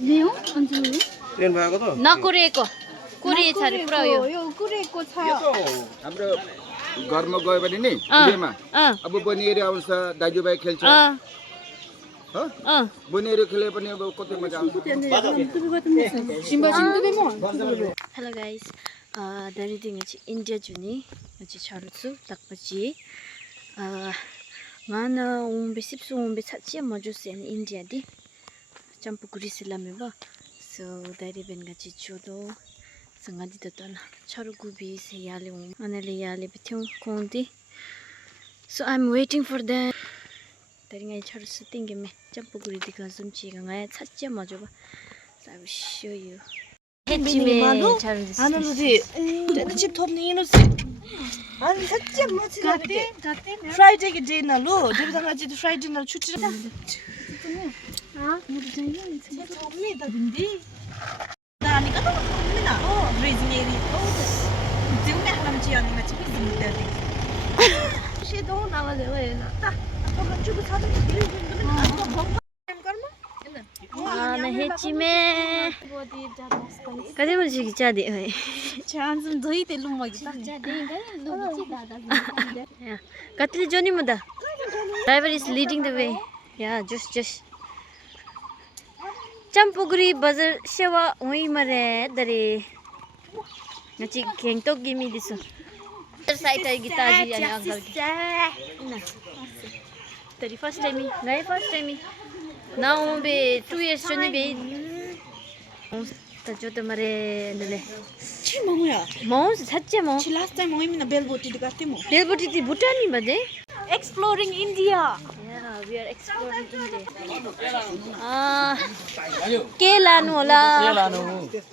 Neo? Anju? Train भएको त नकुरेको कुरे छ रे पुरा यो यो कुरेको छ हाम्रो घरमा गयो भने नि बिहेमा अब बनिएर आउँछ दाजुभाइ खेल्छ हो बनिएर खेले पनि अब कति मजा आउँछ Hello guys, dari dengan India juni, nanti cari tu tak pergi. Mana besip so besat cia maju sen India di, campur gurih selam ba. So dari benga cicodo, sangat di dalam cari gubi seyale mana le yale betul konti. So I'm waiting for them. Dari ngai cari syuting game, campur gurih di kelasum cia ngai cia maju ba. So I will show you. 하늘로지 집 톱니 이노지 아니 삭제 뭐지 가때 프라이데이 데이날로 데부상가지도 프라이데이 날 추치를 아 모두 되게 진짜 톱니다 근데 나니까 또 톱니다 브레이즈네리 지금 하나만 지어는 같이 비즈니스 돼 쉐도 나와요 딱 한번 주고 사는 게 नहीं चिमे कदे बजे की चादी है chance धोई ते लुम मगे कतली जोनी मुदा driver is leading the way या जस्ट चंपुगुरी बजर सेवा वही मरे दरे नची गेंगटोक गिमी दिसो साइड है गीता जी यानी अंकल की ना तेरी first time now be 2 years journey be tajo tamare nele 치 뭐야 mo satche mo 치 last time 모임이나 벨보티 갔대 뭐 belboti ti bhutani bade exploring India yeah we are exploring India ke lanu hola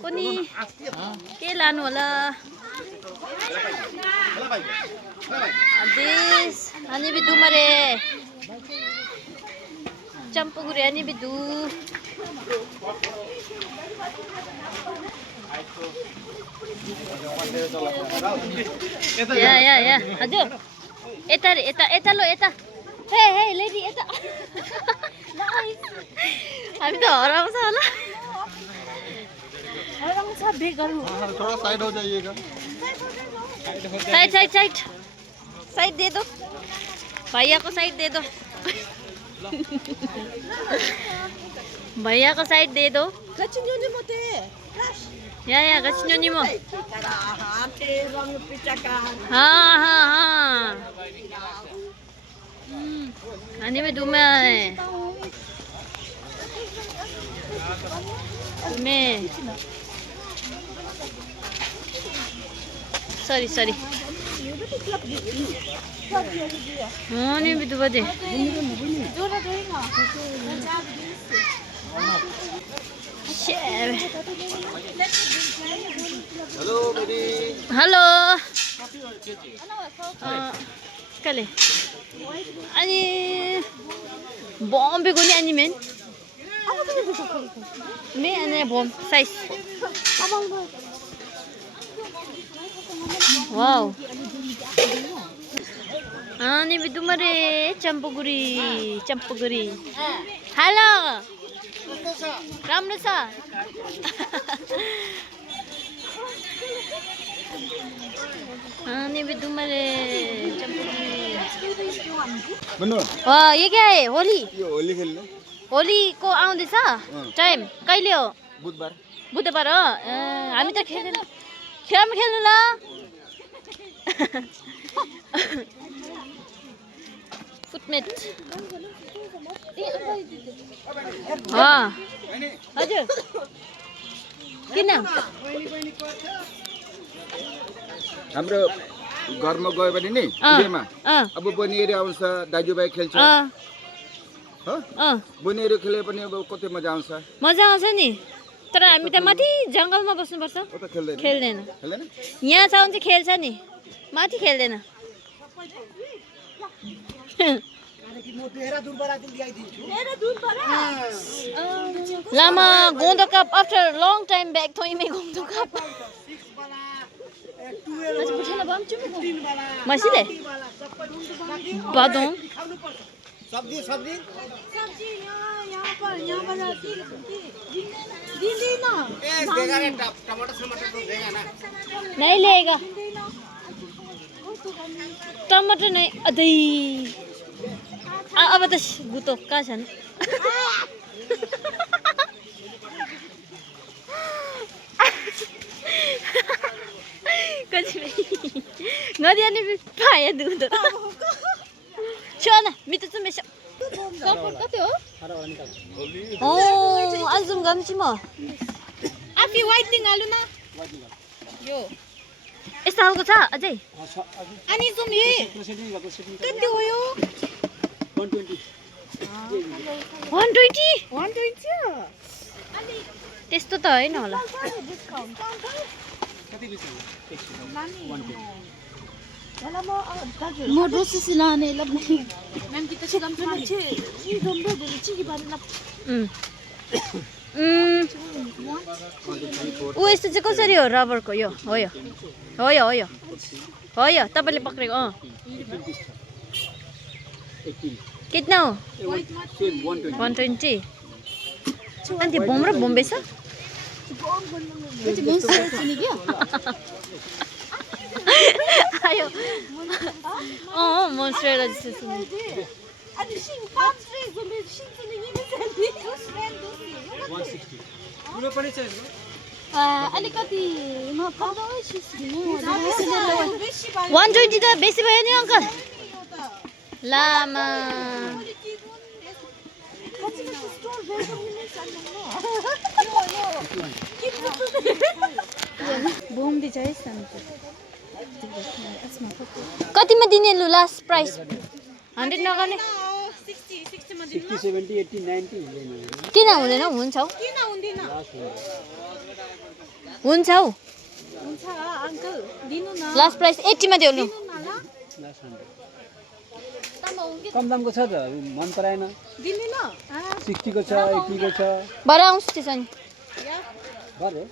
koni ke lanu hola this ani bi dumare campur ani bidu ya ajo eta lo hey lady eta nice abi to aram sa hala orang sa begaru थोड़ा side हो जाइएगा side they दो भैया को side they दो भैया को side they दो 같이 녀지 못해 या गचन्योनी मो हाते रंग पिटाका हाँ आने में दूमा है मैं sorry आने में दूबा दे हेलो बेबी हेलो कले अनि बॉम्बे कोनी अनि मेन मे अनि बॉम्ब साइज वाओ अनि बिदुमरे चम्पगुरी हेलो राम्रो छ अनि बिदुमरे चम्पगुरी बन्नु वा ये क्या है होली यो होली खेल्ने होली को आउँदैछ टाइम कहिले हो बुधबार हो हामी त खेल्नु ल फुटमेट हजुर किन हाम्रो घरमा गयो भने नि बिहेमा अब बनिएर आउँछ दाजुभाइ खेल्छ हो बनिएर खेले पनि अब कति मजा आउँछ नि तर हामी त माथि जंगलमा बस्नुपर्छ ओ त खेल्दैन खेल्दैन खेल्दैन यहाँ छ भने चाहिँ खेल्छ नि माथि खेल्दैन लामा गोंदो cup after long time back थोइ मे गोंदो कप मसिले बादों सब्जी सब्जी सब्जी यहाँ पर दीदी ना ए देगा रे टमाटर टमाटर तो देगा ना नहीं लेगा टमाटर नहीं अदे अब त गुतो का छन् कहिले नदियाले पाए दुध चल मितो चाहिँ मेसो सपोर्ट कति हो ओ आजम गम्ची म आफी व्हाइट थिङ हाल्नु न यो यस्तो खालको छ अझै अनि जुम हे कति हो यो 120 अनि त्यस्तो त हैन होला म रोसिस लाने ल मैम कि त छिगम छ मान्छे इ राम्रो दे चिकी बारेला ऊ यस्तो चाहिँ कसरी हो रबरको यो हो यो हो यो हो यो हो यो तपाईले पक्रेको कितना हो 120 अनि त्यो बम र बम्बे छ आयो मोन्स्टर जस्तो सुन्नु अनि सिङ पाँच रे जुमे सिङ पनि नि कुरो पनि छ अलिकति म पकाउ सिस्नु 120 त बेसी भयो नि अंकल लामा बम दि चाहिँ सन्त कतिमा दिने लु लास्ट प्राइस 100 नगर्ने 60 मा 60 70 80 90 किन हुँदैन हुन्छ हौ किन हुँदैन हुन्छ हौ हुन्छ अंकल दिनु न लास्ट प्राइस 80 मा देऊ लु कम दामको छ त मन पराएन दिनु न 60 को छ 80 को छ भरे आउँछ त्यसो नि भरे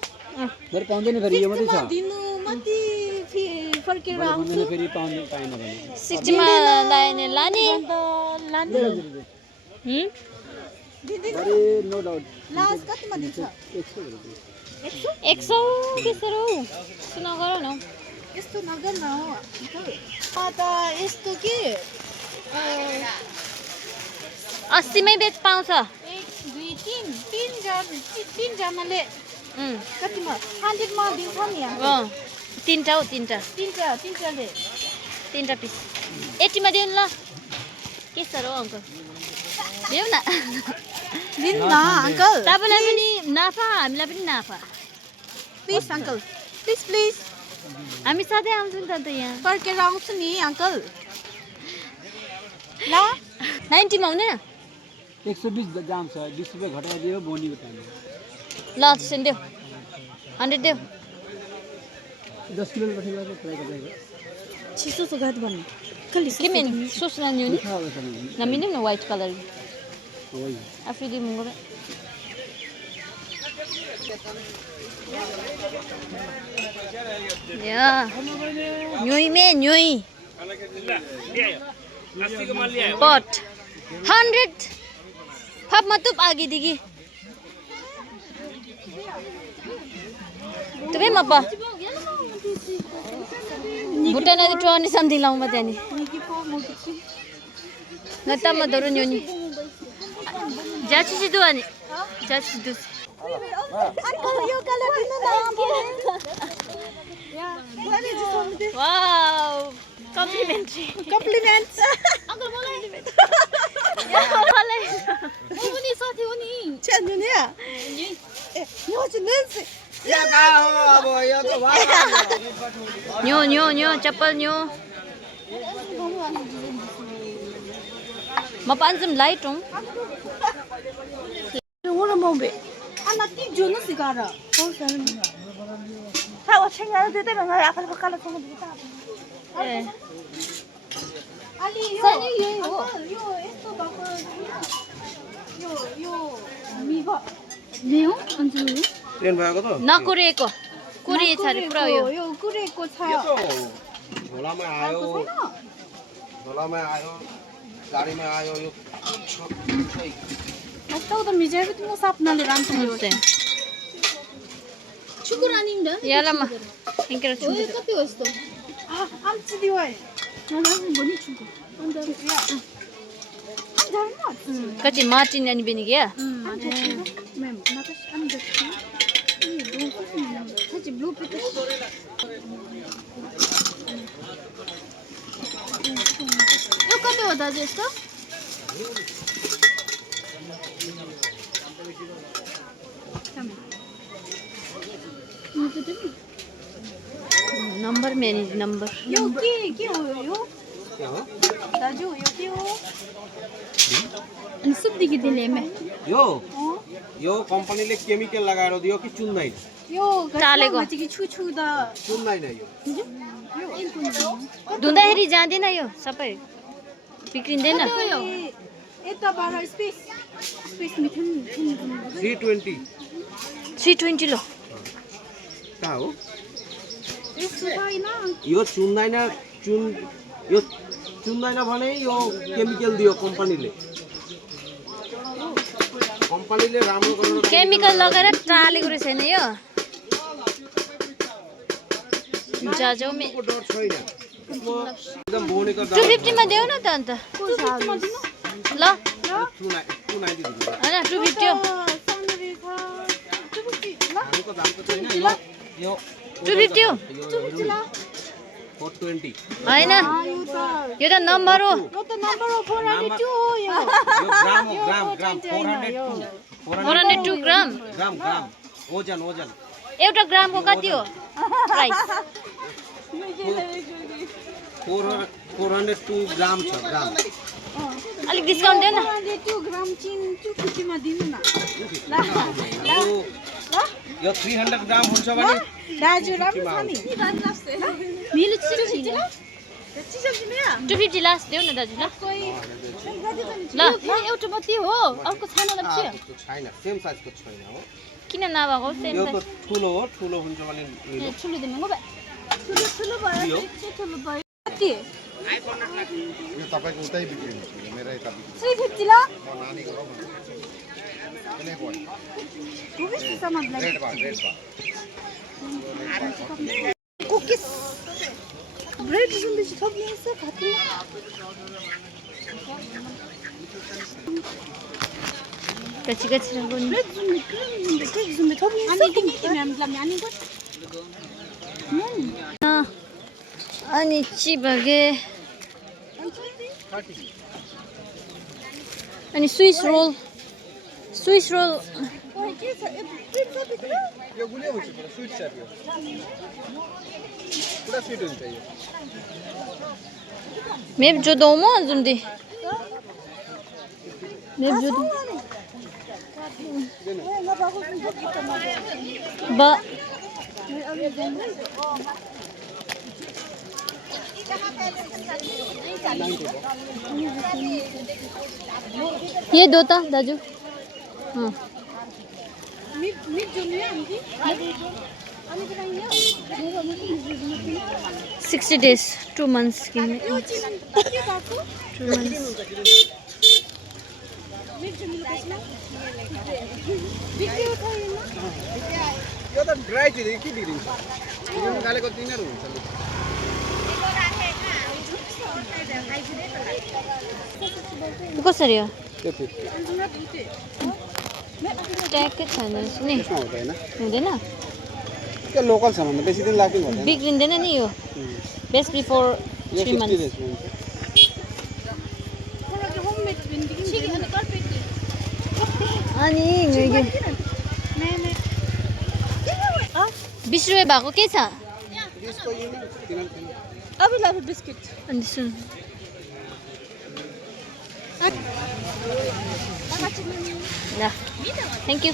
मेरो पाउँदैन फेरि यो मात्रै छ दिनु मति फर्केर आउँछु मैले फेरि पाउनु पाएन भने 60 मा लाने लाने अरे नो डाउट लास्ट कतिमा दिन्छ 100 त्यसरो सुन गर न यस्तो नगर न अंकल त यस्तो के 80 मै बेच पाउँछ 1 2 3 जनाले कतिमा 100 मा दिन्छ नि तीनटा हो तीनटा तिनटाले तीनटा पिस 80 मा दिनु ल के सर हो अंकल देऊ न दिन न अंकल तपाईलाई पनि नाफा हामीलाई पनि नाफा प्लिज अंकल प्लिज हामी सधैँ आउँछौँ नि त यहाँ फर्केर आउँछु नि अंकल ल 90 मा हुँदैन 120 दाम छ 20 रुपैयाँ घटाइदियो बोनीको टाइम ल त्यसो देऊ 100 देऊ 10 किलो पठाइदिएको ट्राई गरेको छिसो गात भन्नु के मेन सोच नान्यो नि खाओ त नमिन्यौ न व्हाइट कलर ओइ आफै दिनु गरे या न्योइ मे न्योइ पट 100 फप मतुप आगी दिगी तुबे मप्पा भुटान नदी ट्रनी समथिङ लाउँ म त्यहाँ नि नता म दरु न्योनी जाची चाहिँ दुआनी जाची दुस अंकल यो कलर दिनु न वाउ कम्प्लिमेन्ट्री कम्प्लिमेन्ट अंकल मलाई मलाई म पनि साथी हो नि चन्नु नि यो चाहिँ नेन्सी या का हो अब यो त न्यो न्यो न्यो चप्पल न्यो म पान्छम लाइट हूं 오늘 몸에 아나 띠주는 시가라 다 어떻게 되면 나 약간 바꿔라 좀 주다 ए 아니 요 에스토 바꿔 요 미바 नेउ अन्जु ट्रेन भएको त नकुरेको कुरी छ रे पुरा यो 요 कुरेको छ झोलामा आयो झोलामा आयो गाडीमा आयो यो यस्तो त मिजेर तिम्रो सपनाले राम्छ हुन्छ Cukur aning dah. यालामा हिँकेर Oh, छु kati wasto. आमची दिवाय Boni cukur. Anda. कति मार्टिन अनि बेनी क्या मैम नातस अंदर Haji blue pita. Yo kati wada jesto? Number many number यो के हो यो के हो दाजु यो के हो Ani sub digi dile me. यो कम्पनीले केमिकल लगाएर दियो कि चुन्दैन यो चालेको। कि छु छु दा चुन्दैन यो धुँदाखेरि जाँदैन यो सबै बिग्रिँदैन यता बाह्र स्पेस स्पेस मिथन 320 320 लो कहाँ हो यस्तो छैन यो चुन्दैन यो चुन्दैन भने यो केमिकल दियो कम्पनीले राम्रो गरेर केमिकल लगाएर टालेको रहेछ नि यो जाजौमे को डर छैन एकदम बोनेको 250 मा देऊ न त अन्त ल 290 दिनु हैन 250 हो हामीको दाम त छैन यो 250 हो 420 हैन यो त नम्बर हो यो त नम्बर हो 492 हो यो यो ग्राम 402 ग्राम ग्राम ओजन एउटा ग्रामको कति हो प्राइस 402 ग्राम छ ग्राम अलिक डिस्काउन्ट देऊ न 402 ग्राम चिन 250 मा दिनु न यो 300 ग्राम हुन्छ भने दाजु राम्रो छ नि मिलो चिज 250 लास्ट देऊ न दाजु ल ल एउटा मात्रै हो अर्को छाना लाग्छ त्यो छैन सेम साइजको छैन हो किन नभएको सेम यो त ठुलो हो ठुलो हुन्छ भने मिलो ठुलो दिनु म ठुलो भयो ठुलो भयो कति यो तपाईको उतै बिक्री हुन्छ मेरो यता बिक्री 350 ल म नानीको हो कुनै भयो 250 सम्म रेड बार कुकिज ब्रेड जुम्बी थप्लिन्छ खाथि कच्ची राखौँ ब्रेड जुम्बी केक जुम्बी थप्लिन्छ अनि किन हामीलाई अनि अनि चिबगे अनि स्विस रोल यो गुलियो हुन्छ पुरा स्वीट छ यो पुरा स्वीट हुन्छ यो मेप जो दो म जुम्दी मेप जो ब ये दो ता दाजू हाँ 60 days 2 months की 2 months यो त ड्राई चाहिँ के बिग्रिन्छ यो निकालेको दिनहरु हुन्छ कसरी हो त्यो ट्यागकै छैन नि हुँदैन हुँदैन त्यो लोकल सामान बेसी दिन लाग्दैन हुँदैन बिग्रिँदैन नि यो बेस्ट बिफोर 3 months अनि 20 रुपैयाँ भएको के छ अभिलाभी बिस्किट अनि सुन ल थ्याङ्क यू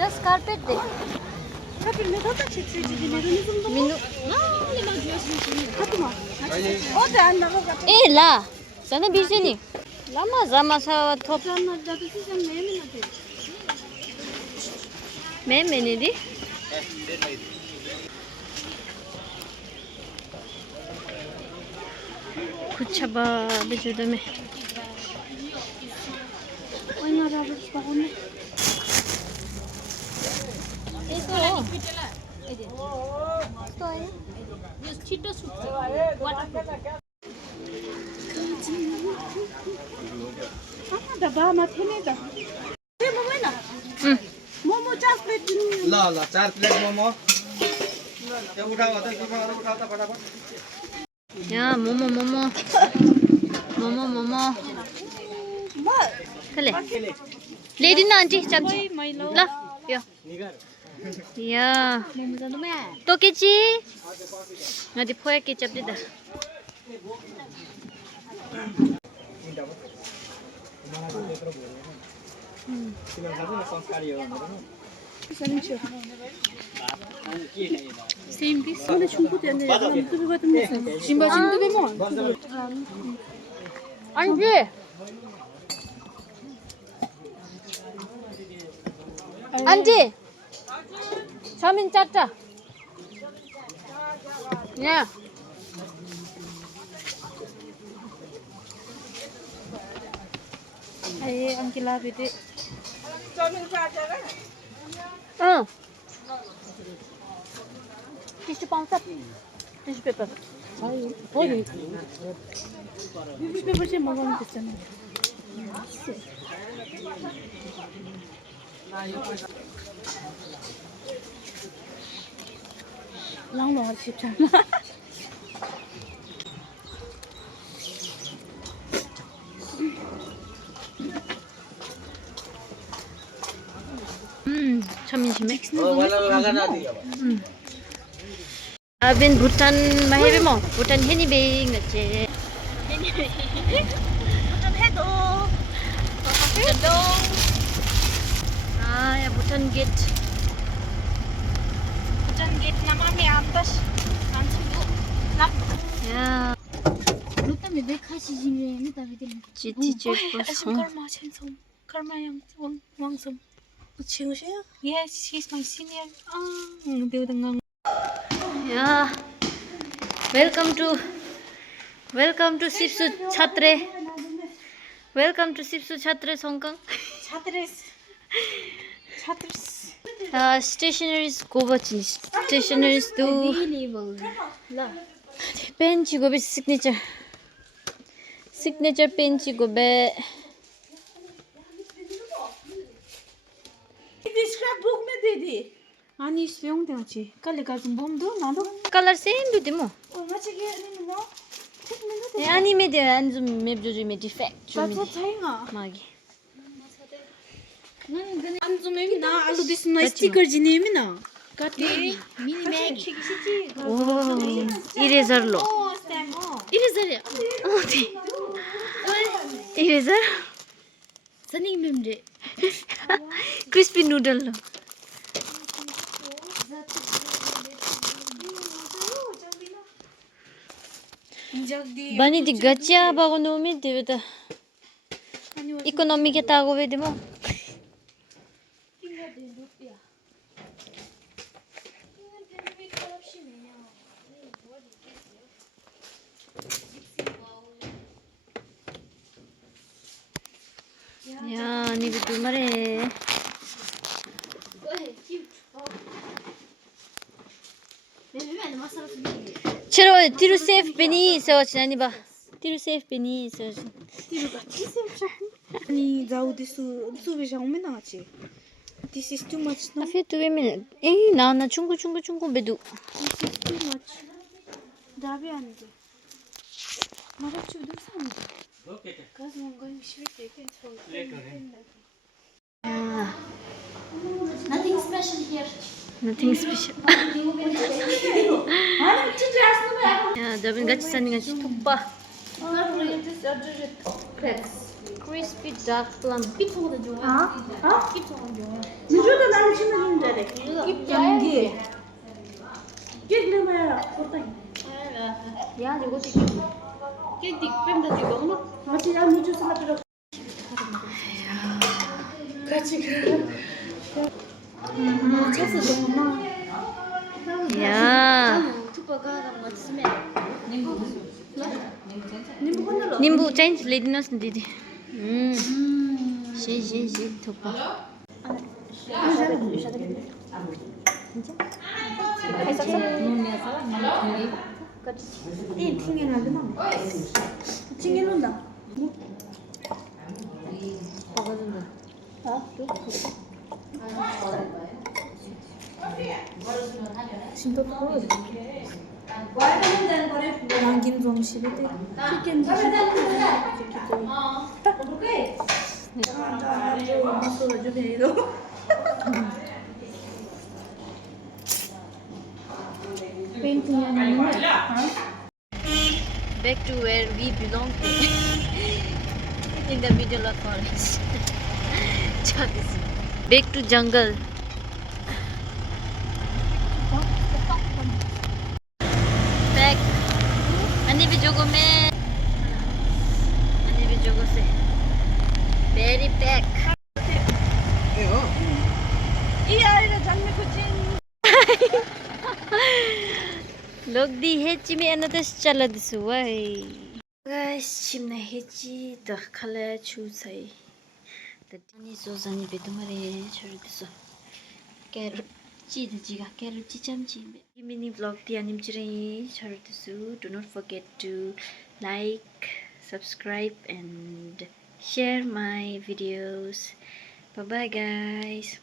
जस्ट कार्पेट दे मिनु ए ला जान बिर्स्यो नि लामा जामा छ थोप मेम मेनेदी 구차바 bejudume. छिटो सुक्छ डब्बामा थियो नि त मोमो 4 प्लेट ल ल 4 प्लेट मोमो त्यो उठाऊ त तिमीहरु उठाऊ त फटाफट 야, 모모. 그래. 레디나 안티 잡지. 라. 야. 야. 또 깨지? 어디 포획게 잡지다. सेम पिस मैले छुनको त्यो नि तपाईबाट पनि सिम्बा सिम्बा म 안지. 안지. 서민 짜짜. 야. ए अंकिला बेटे 응. 티슈 पाउँछ? 티슈 पेपर. पेपर चाहिँ मगाउनु पर्छ नि लाउनु हर छिप्छ 천민심에. वाला लगा दिया Abin Bhutan mahebe mo. Bhutan heni being ache. Bhutan hedo. Ah, ya Bhutan gate. Bhutan gate namami amtas. Ansu nap. Ya, 루타미 내 카시지네 니 다비들 GT jet Karma chensom. Karma yang wangsom. Chingshia? Yes, he's my senior. Building Ya. Welcome to Sipsu Chhatre. Welcome to Sipsu Chhatre Songkang. Chatris. Stationaries Gobachi. Stationaries do bench go be signature. Signature bench go be. This scrapbook में they the. 아니 수영 되었지. 깔리 가진 몸도 나도. Color same do demo. 맞지 걔는 뭐? Anime de anzum mebjoju me defect. 맞아 차이가. Magi. 안좀이 나 알로 디스나 스티커 지네미 나. 까티. 미니 맥 Oh, eraser lo. 스탬. 이래서야 Eraser? 선이 멤데 Crispy noodle lo. Bani di gachia bago no mi deveta. Economic eta go vedemo. Ya, ni betul mare. चलो तिरु safe पनि सोच नानी बा तिरु safe पनि सोच 아니 जाऊ दिसु सुबे जाऊमे ना छि. This is too much. No, 아fi तुवे मिन ए ना 중구 बेदु this is too much. 다비 아니지. 말아 주도 사는. 가서 뭔가 쉬게 괜찮아. nothing special here nothing special 아니 진짜 아스는 야 저번 같이 사는 같이 톡바 cracks. crispy dark plum 삐통도 좋아 삐통도 좋아 누구도 나를 신는 줄래. 입장기. 깨글마야. 어떤. 야 저거 깬디 뱀다 지금 뭐 같이 야 누구 살아들어. 같이 가. 차서 너무 야 투바가 같으면 निम्बु चाहिन्छ ल्याइदिनुहोस् न दिदी thukpa 양긴 좀 시비대. 치킨 Back to where we belong to. In the middle of forest. Back to jungle. Back. Ani भी जोगो में. Ani भी जोगो से. Very back. 이 아이를 장미코 찐. Look the hechi me another chala this way. Guys, chimna hechi the color choosai. The tani so zani bedumare chori this. Carrot chi the jiga carrot chi cham chi. Mini vlog the anim chiri chori this. Do not forget to like, subscribe and share my videos. Bye bye guys.